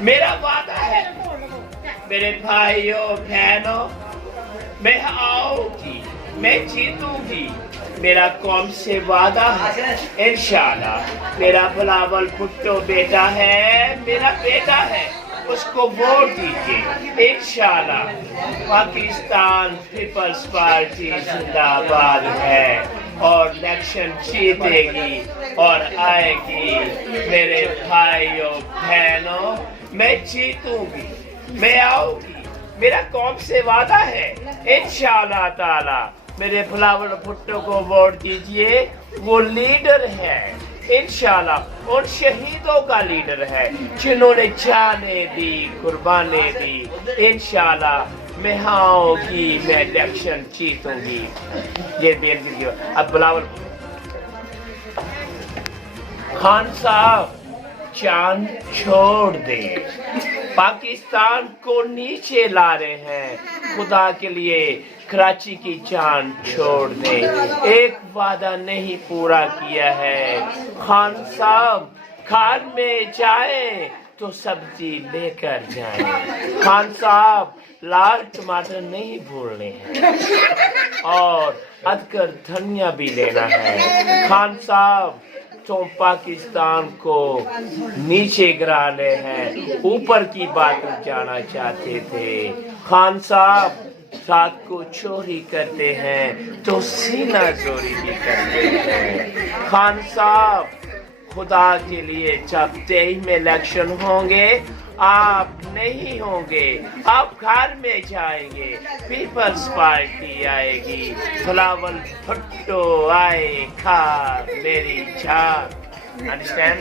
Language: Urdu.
میرا وعدہ ہے میرے بھائیوں بہنوں، میں آؤں گی، میں جیتوں گی، میرا قوم سے وعدہ ہے انشاءاللہ۔ میرا بلاول بھٹو بیٹا ہے، میرا بیٹا ہے، اس کو ووٹ دیجیے انشاءاللہ۔ پاکستان پیپلز پارٹی زندہ باد ہے اور الیکشن جیتے گی اور آئے گی۔ میرے بھائیوں بہنوں، میں جیتوں گی، میں آؤں گی، میرا قوم سے وعدہ ہے انشاءاللہ تعالی۔ میرے بلاول بھٹو کو ووٹ دیجئے، وہ لیڈر ہے انشاءاللہ، ان شہیدوں کا لیڈر ہے جنہوں نے جانیں دی، قربانیں دی۔ انشاءاللہ میں آؤں گی، میں الیکشن جیتوں گی۔ یہ بینظیر اب بلاول خان صاحب چاند چھوڑ دیں، پاکستان کو نیچے لا رہے ہیں، خدا کے لیے کراچی کی جان چھوڑ دیں۔ ایک وعدہ نہیں پورا کیا ہے خان صاحب، گھر میں جائیں تو سبزی لے کر جائیں۔ خان صاحب لال ٹماٹر نہیں بھولنے ہیں اور ادرک دھنیا بھی لینا ہے۔ خان صاحب تم پاکستان کو نیچے گرانے ہیں، اوپر کی بات جانا چاہتے تھے۔ خان صاحب رات کو چوری کرتے ہیں تو سینہ زوری بھی کرتے ہیں۔ خان صاحب خدا کے لیے جب 23 میں الیکشن ہوں گے آپ نہیں ہوں گے، آپ گھر میں جائیں گے، پیپلز پارٹی آئے گی، بلاول بھٹو آئے گا، میری جان۔ Understand?